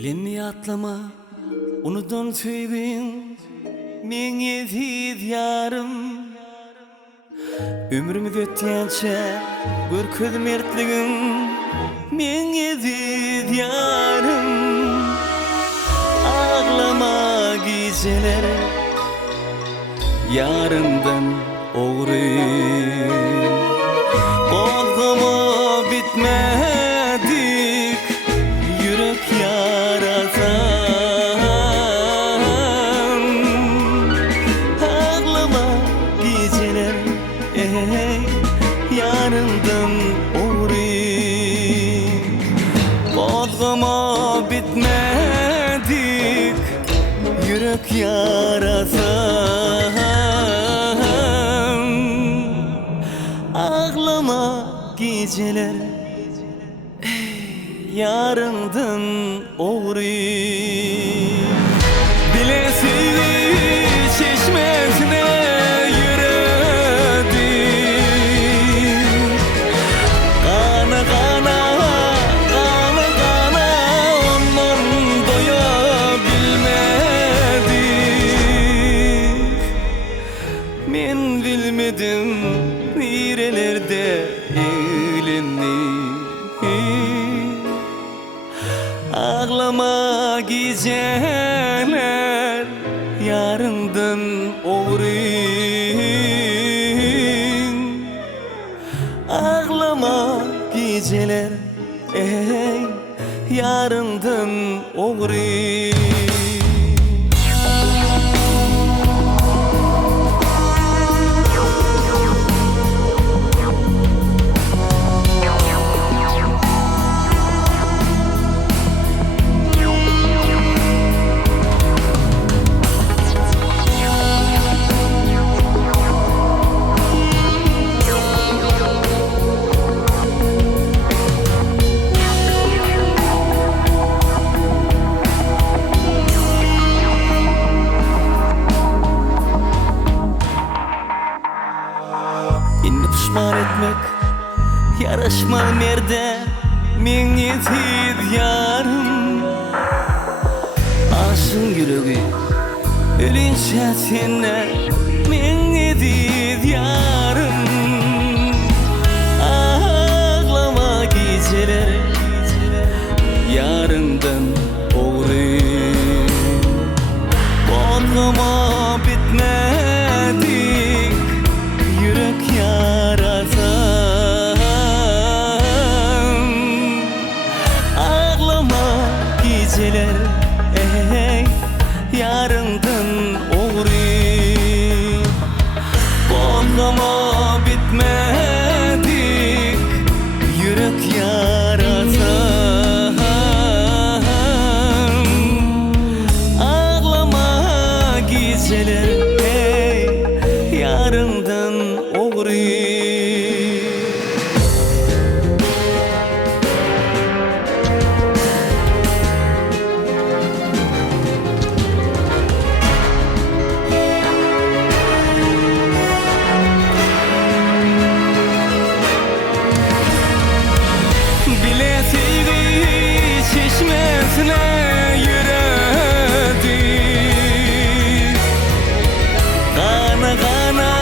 Elini atlama, unutun söybün, men yedid yarım. Ömrümü ötkençe, görköz mertligin, men yedid yarım. Ağlama geceler, yarından oğru. Korkuma bitmedik, yürek yarasan. Ağlama geceler, yarından oğru. Korkuma bitmedik, yürek yarasan. Ağlama geceler, yarından oğru. Bilesiz çeşmesine yürüdüm. Kana kana, kana kana, ondan doyabilmedik. Men bilmedim nerelerde eğlenni. Ağlama geceler, yarından oğru. Ağlama geceler, yarından oğru. Inni pişman etmek yaraşmalı merde, men yetid yarım. Aşın yüreği ölünçe sene, men yetid yarım. Ağlama geceler, yarından oğru. Korkuma bitmedik, yürek yarasan. Ağlama geceler, yarından oğru. Korkuma bitmedik, yürek yarasan. Ağlama geceler, yarından oğru. Bilesiz çeşmesine yürüdüm. Kana kana,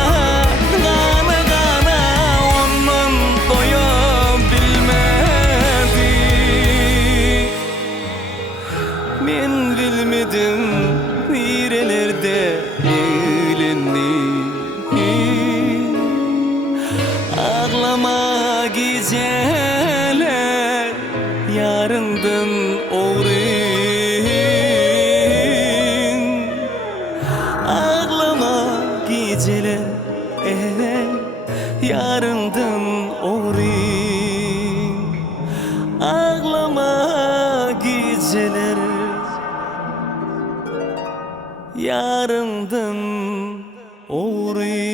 kana kana, ondan doyabilmedik. Men bilmedim nerelerde eğlenni. Ağlama geceler, yarından oğru. Ağlama geceler, yarından oğru. Ağlama geceler, yarından oğru.